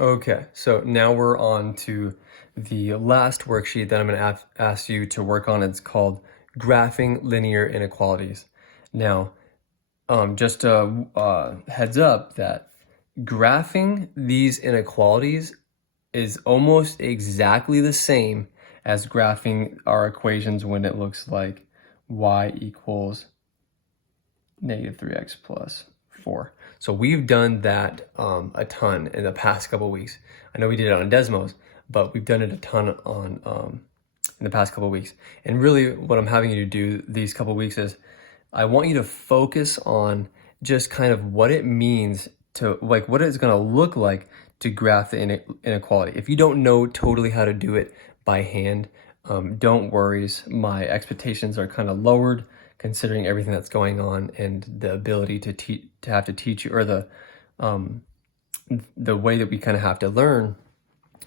Okay, so now we're on to the last worksheet that I'm going to ask you to work on. It's called Graphing Linear Inequalities. Now, just a heads up that graphing these inequalities is almost exactly the same as graphing our equations when it looks like y equals negative 3x plus 4. So we've done that a ton in the past couple weeks. I know we did it on Desmos, but we've done it a ton on in the past couple weeks. And really what I'm having you do these couple weeks is I want you to focus on just kind of what it means to, like, what it's going to look like to graph the inequality. If you don't know totally how to do it by hand, don't worry. My expectations are kind of lowered considering everything that's going on and the ability to have to teach you, or the way that we kind of have to learn,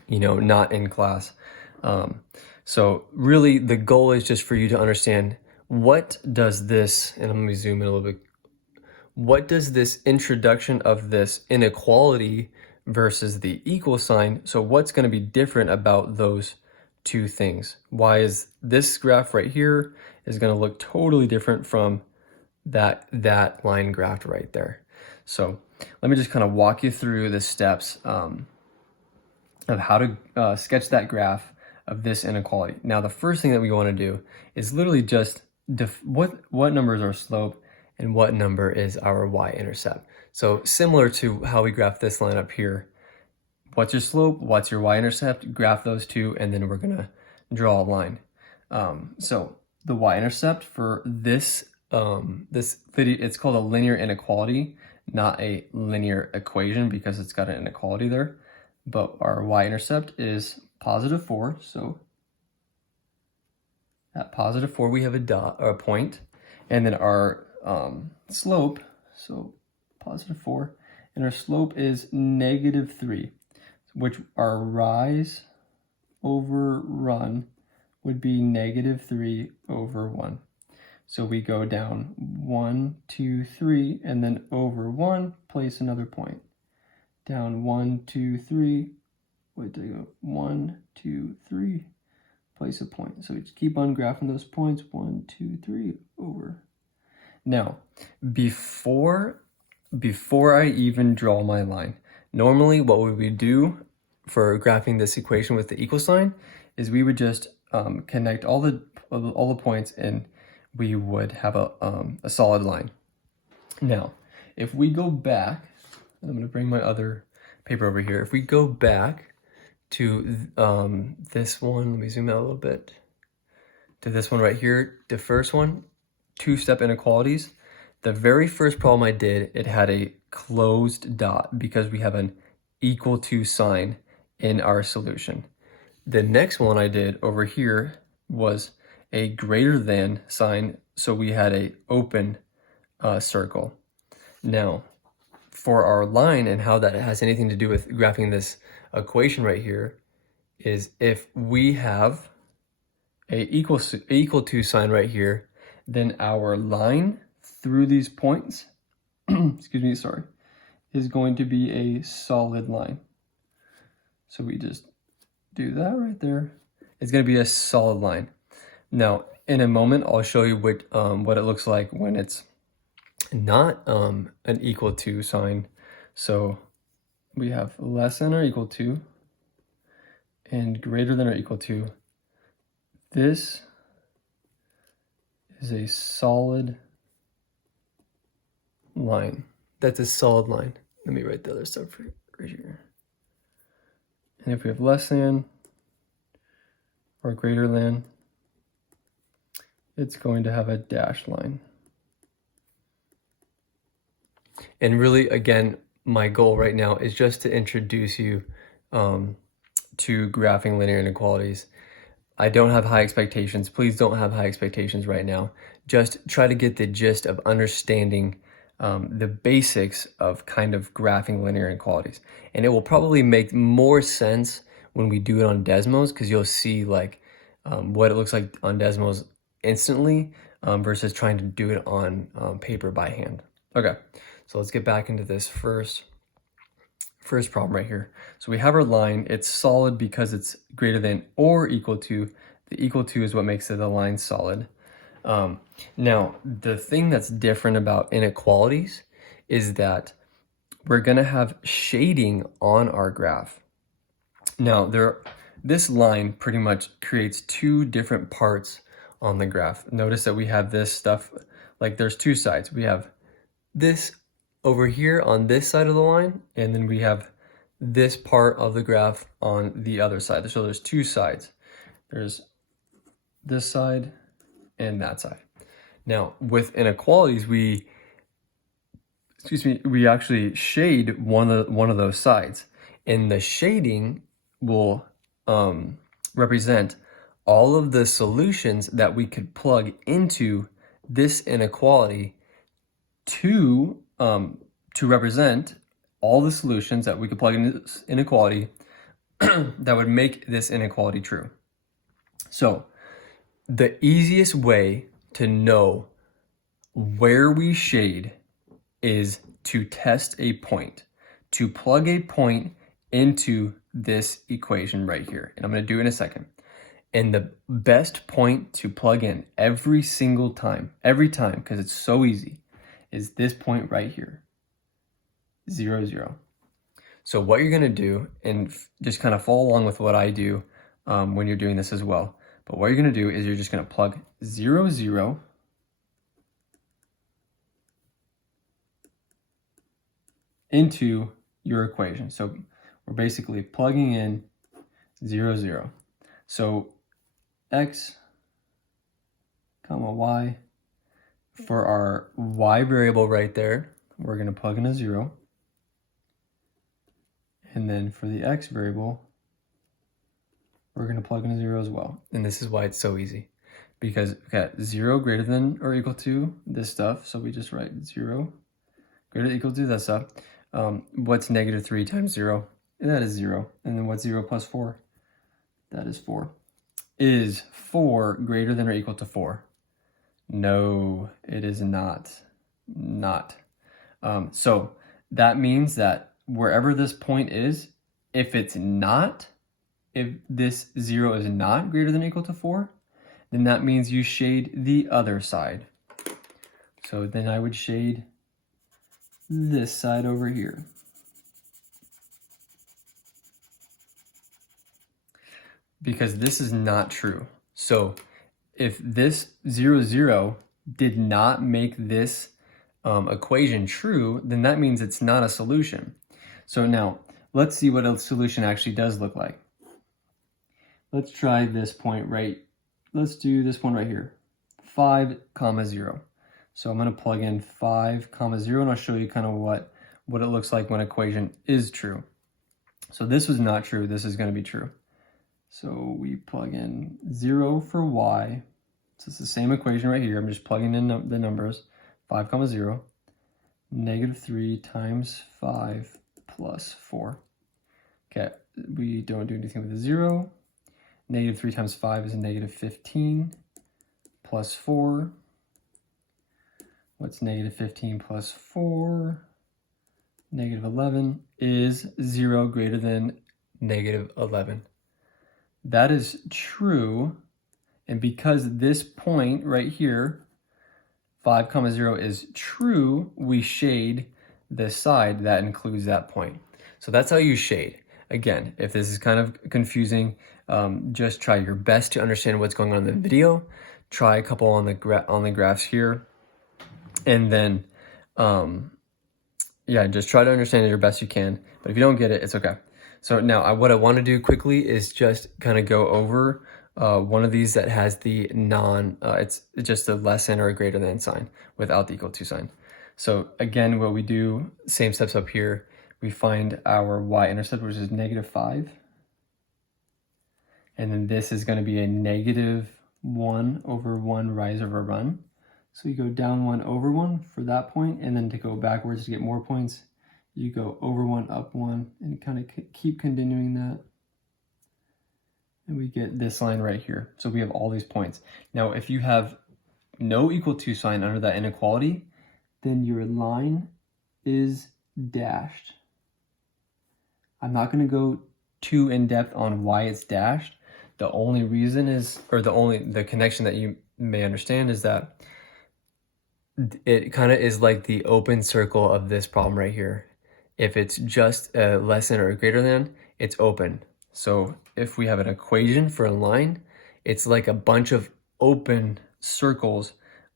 not in class. So really the goal is just for you to understand, what does this, and I'm going to zoom in a little bit, what does this introduction of this inequality versus the equal sign, so what's going to be different about those two things? Why is this graph right here is going to look totally different from that line graph right there? So let me just kind of walk you through the steps of how to sketch that graph of this inequality. Now, the first thing that we want to do is literally just what number is our slope and what number is our y-intercept. So similar to how we graph this line up here, what's your slope, what's your y-intercept, graph those two, and then we're gonna draw a line. So the y-intercept for this video, it's called a linear inequality, not a linear equation because it's got an inequality there. But our y-intercept is positive 4, so at positive 4 we have a dot, or a point, and then our slope, so positive 4, and our slope is negative 3, which our rise over run would be negative 3 over 1. So we go down 1, 2, 3, and then over 1, place another point. Down 1, 2, 3, wait till you go 1, 2, 3, place a point. So we just keep on graphing those points, 1, 2, 3, over. Now, before I even draw my line, normally what would we do for graphing this equation with the equal sign is we would just connect all the points, and we would have a solid line. Now, if we go back, I'm going to bring my other paper over here. If we go back to this one, let me zoom out a little bit, to this one right here, the first one, two-step inequalities. The very first problem I did, it had a closed dot because we have an equal to sign in our solution. The next one I did over here was a greater than sign, so we had a open circle. Now, for our line and how that has anything to do with graphing this equation right here is if we have a equal to sign right here, then our line through these points, is going to be a solid line. So we just do that right there. It's going to be a solid line. Now, in a moment, I'll show you what it looks like when it's not an equal to sign. So we have less than or equal to and greater than or equal to. This is a solid line. That's a solid line. Let me write the other stuff right here. And if we have less than or greater than, it's going to have a dashed line. And really, again, my goal right now is just to introduce you to graphing linear inequalities. I don't have high expectations. Please don't have high expectations right now. Just try to get the gist of understanding the basics of kind of graphing linear inequalities. And it will probably make more sense when we do it on Desmos, because you'll see like what it looks like on Desmos instantly versus trying to do it on paper by hand. Okay, so let's get back into this first first problem right here. So we have our line, it's solid because it's greater than or equal to. The equal to is what makes the line solid. Now, the thing that's different about inequalities is that we're gonna have shading on our graph. Now, this line pretty much creates two different parts on the graph. Notice that we have this stuff, like there's two sides. We have this over here on this side of the line, and then we have this part of the graph on the other side. So there's two sides. There's this side and that side. Now, with inequalities, we actually shade one of those sides, and the shading will represent all of the solutions that we could plug into this inequality to represent all the solutions that we could plug into this inequality that would make this inequality true. So the easiest way to know where we shade is to test a point, to plug a point into this equation right here. And I'm going to do it in a second. And the best point to plug in every time, because it's so easy, is this point right here, 0, 0. So what you're going to do, and just kind of follow along with what I do when you're doing this as well. But what you're going to do is you're just going to plug 0, 0 into your equation. So we're basically plugging in 0, 0. So x comma y, for our y variable right there, we're going to plug in a 0. And then for the x variable, we're going to plug in a 0 as well. And this is why it's so easy, because we've got 0 greater than or equal to this stuff. So we just write 0 greater than or equal to that stuff. What's negative 3 times 0? That is 0. And then what's 0 plus 4? That is 4. Is 4 greater than or equal to 4? No, it is not. So that means that wherever this point is, if this 0 is not greater than or equal to 4, then that means you shade the other side. So then I would shade this side over here. Because this is not true. So if this 0, 0 did not make this equation true, then that means it's not a solution. So now let's see what a solution actually does look like. Let's try this point let's do this one right here, 5, 0. So I'm going to plug in 5, 0, and I'll show you kind of what it looks like when an equation is true. So this was not true, this is going to be true. So we plug in 0 for y. So it's the same equation right here. I'm just plugging in the numbers. 5, 0. Negative 3 times 5 plus 4. Okay, we don't do anything with the 0. Negative 3 times 5 is a negative 15 plus 4. What's negative 15 plus 4? Negative 11 is 0 greater than negative 11. That is true, and because this point right here, 5, 0 is true, we shade the side that includes that point. So that's how you shade. Again, if this is kind of confusing, just try your best to understand what's going on in the video. Try a couple on the graphs here, and then just try to understand it your best you can. But if you don't get it, it's okay. So now what I want to do quickly is just kind of go over one of these that has the it's just a less than or a greater than sign without the equal to sign. So again, what we do, same steps up here, we find our y-intercept, which is negative 5. And then this is going to be a negative 1 over 1 rise over run. So you go down 1 over 1 for that point, and then to go backwards to get more points, you go over 1, up 1, and kind of keep continuing that. And we get this line right here. So we have all these points. Now, if you have no equal to sign under that inequality, then your line is dashed. I'm not going to go too in depth on why it's dashed. The only reason is, or the connection that you may understand is that it kind of is like the open circle of this problem right here. If it's just a less than or greater than, it's open. So if we have an equation for a line, it's like a bunch of open circles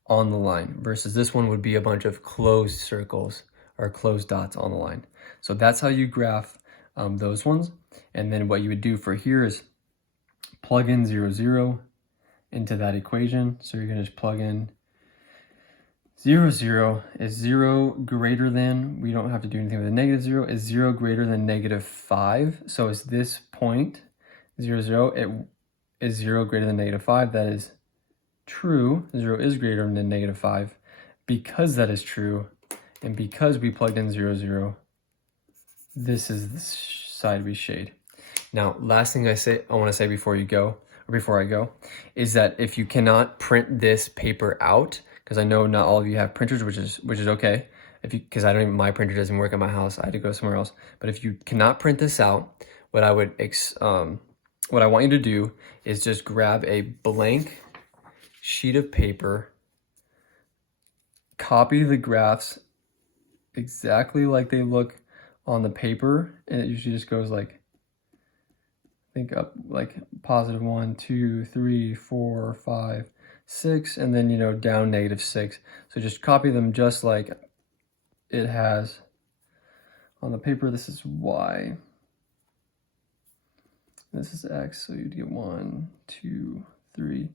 on the line, versus this one would be a bunch of closed circles or closed dots on the line. So that's how you graph those ones. And then what you would do for here is plug in 0, 0 into that equation. So you're going to just plug in 0, 0 is 0 greater than, we don't have to do anything with a negative 0, is 0 greater than negative 5. So is this point 0, 0, it is 0 greater than negative 5. That is true. 0 is greater than negative 5. Because that is true, and because we plugged in 0, 0, this is the side we shade. Now, last thing I want to say before I go, is that if you cannot print this paper out, because I know not all of you have printers, which is okay. Because my printer doesn't work at my house, I had to go somewhere else. But if you cannot print this out, what I want you to do is just grab a blank sheet of paper, copy the graphs exactly like they look on the paper, and it usually just goes like, think up like positive 1, 2, 3, 4, 5, 6, and then, you know, down negative 6. So just copy them just like it has on the paper. This is Y. This is X. So you'd get 1, 2, 3,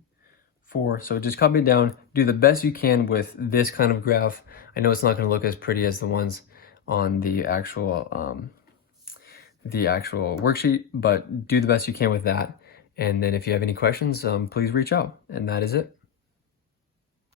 4. So just copy it down. Do the best you can with this kind of graph. I know it's not going to look as pretty as the ones on the actual worksheet, but do the best you can with that. And then if you have any questions, please reach out. And that is it.